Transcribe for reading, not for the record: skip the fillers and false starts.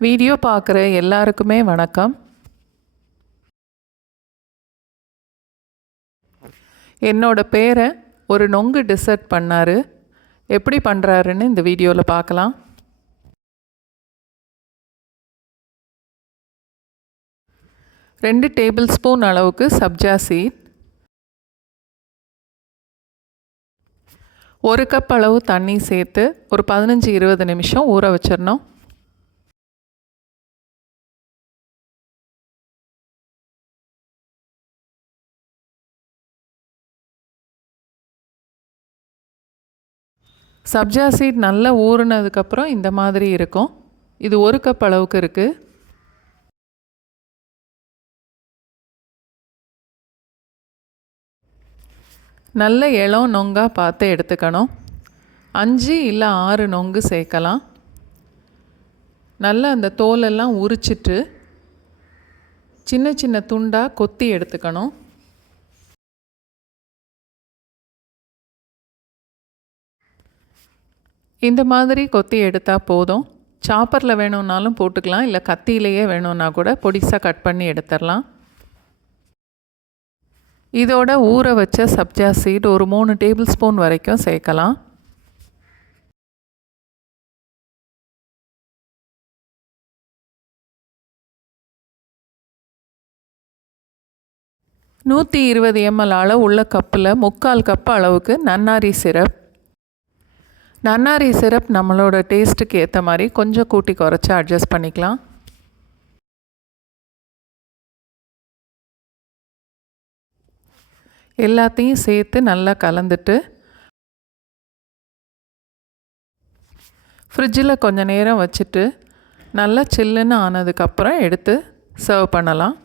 Video பார்க்குற எல்லாருக்குமே வணக்கம். என்னோட பேரை ஒரு நொங்கு டிசர்ட் பண்ணார். எப்படி பண்ணுறாருன்னு இந்த வீடியோவில் பார்க்கலாம். ரெண்டு டேபிள் ஸ்பூன் அளவுக்கு சப்ஜா சீட், 1 கப் அளவு தண்ணி சேர்த்து ஒரு 15-20 நிமிஷம் ஊற வச்சிடணும். சப்ஜா சீட் நல்லா ஊறினதுக்கப்புறம் இந்த மாதிரி இருக்கும். இது 1 கப் அளவுக்கு இருக்குது. நல்ல இளம் நொங்காக பார்த்து எடுத்துக்கணும். 5 இல்லை 6 நொங்கு சேர்க்கலாம். நல்லா அந்த தோலெல்லாம் உரிச்சிட்டு சின்ன சின்ன துண்டாக கொத்தி எடுத்துக்கணும். இந்த மாதிரி கொத்தி எடுத்தால் போதும். சாப்பரில் வேணும்னாலும் போட்டுக்கலாம், இல்லை கத்தியிலேயே வேணும்னா கூட பொடிசாக கட் பண்ணி எடுத்துடலாம். இதோட ஊற வச்ச சப்ஜா சீட் ஒரு 3 டேபிள் ஸ்பூன் வரைக்கும் சேர்க்கலாம். $120 ml அளவுள்ள கப்பில் 3/4 கப் அளவுக்கு நன்னாரி சிரப். நன்னாரி சிரப் நம்மளோட டேஸ்ட்டுக்கு ஏற்ற மாதிரி கொஞ்சம் கூட்டி குறைச்சி அட்ஜஸ்ட் பண்ணிக்கலாம். எல்லாத்தையும் சேர்த்து நல்லா கலந்துட்டு ஃப்ரிட்ஜில் கொஞ்சம் நேரம் வச்சுட்டு நல்லா சில்லுன்னு ஆனதுக்கப்புறம் எடுத்து சர்வ் பண்ணலாம்.